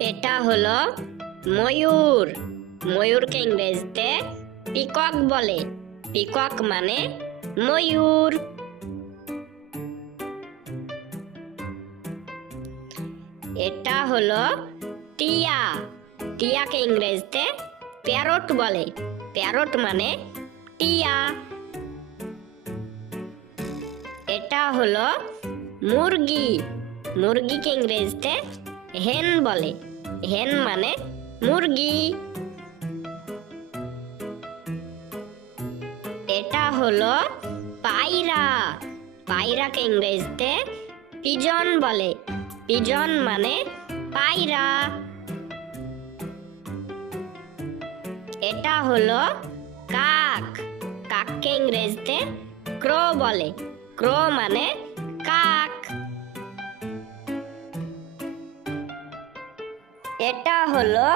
এটা হলো ময়ূর। ময়ূরকে ইংরেজিতে পিকক বলে। পিকক মানে ময়ূর। এটা হলো টিয়া। টিয়াকে ইংরেজিতে প্যারট বলে। প্যারট মানে টিয়া। এটা হলো মুরগি। মুরগিকে ইংরেজিতে হেন বলে। হেন মানে মুরগি। এটা হলো পায়রা। পায়রাকে ইংরেজিতে পিজন বলে। পিজন মানে পায়রা। এটা হলো কাক। কাককে ইংরেজিতে ক্রো বলে। ক্রো মানে কাক। এটা হলো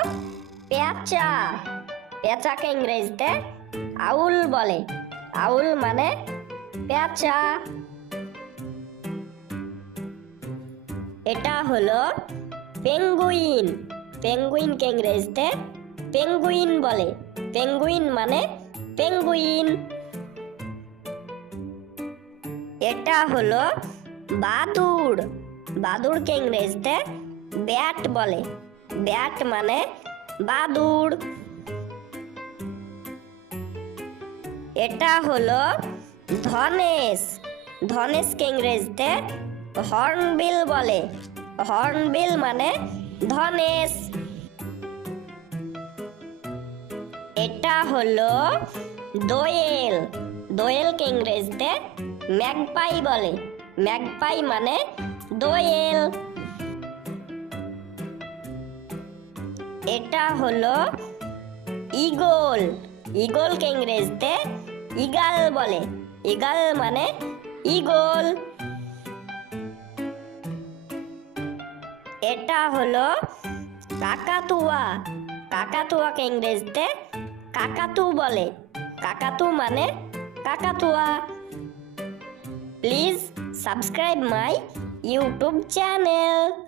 পেঁচা। পেঁচাকে ইংরেজিতে আউল বলে। আউল মানে পেঁচা। এটা হলো পেঙ্গুইন। পেঙ্গুইনকে ইংরেজিতে পেঙ্গুইন বলে। পেঙ্গুইন মানে পেঙ্গুইন। এটা হলো বাদুড়। বাদুড়কে ইংরেজিতে ব্যাট বলে। ব্যাট মানে বাদুড়। এটা হলো ধনেশ। ধনেশকে ইংরেজিতে হর্নবিল বলে। হর্নবিল মানে ধনেশ। এটা হলো দোয়েল। দোয়েলকে ইংরেজিতে ম্যাগপাই বলে। ম্যাগপাই মানে দোয়েল। এটা হলো ঈগল। ঈগলকে ইংরেজিতে ঈগল বলে। ঈগল মানে ঈগল। এটা হলো কাকাতুয়া। কাকাতুয়াকে ইংরেজিতে কাকাতু বলে। কাকাতু মানে কাকাতুয়া। Please subscribe my YouTube channel.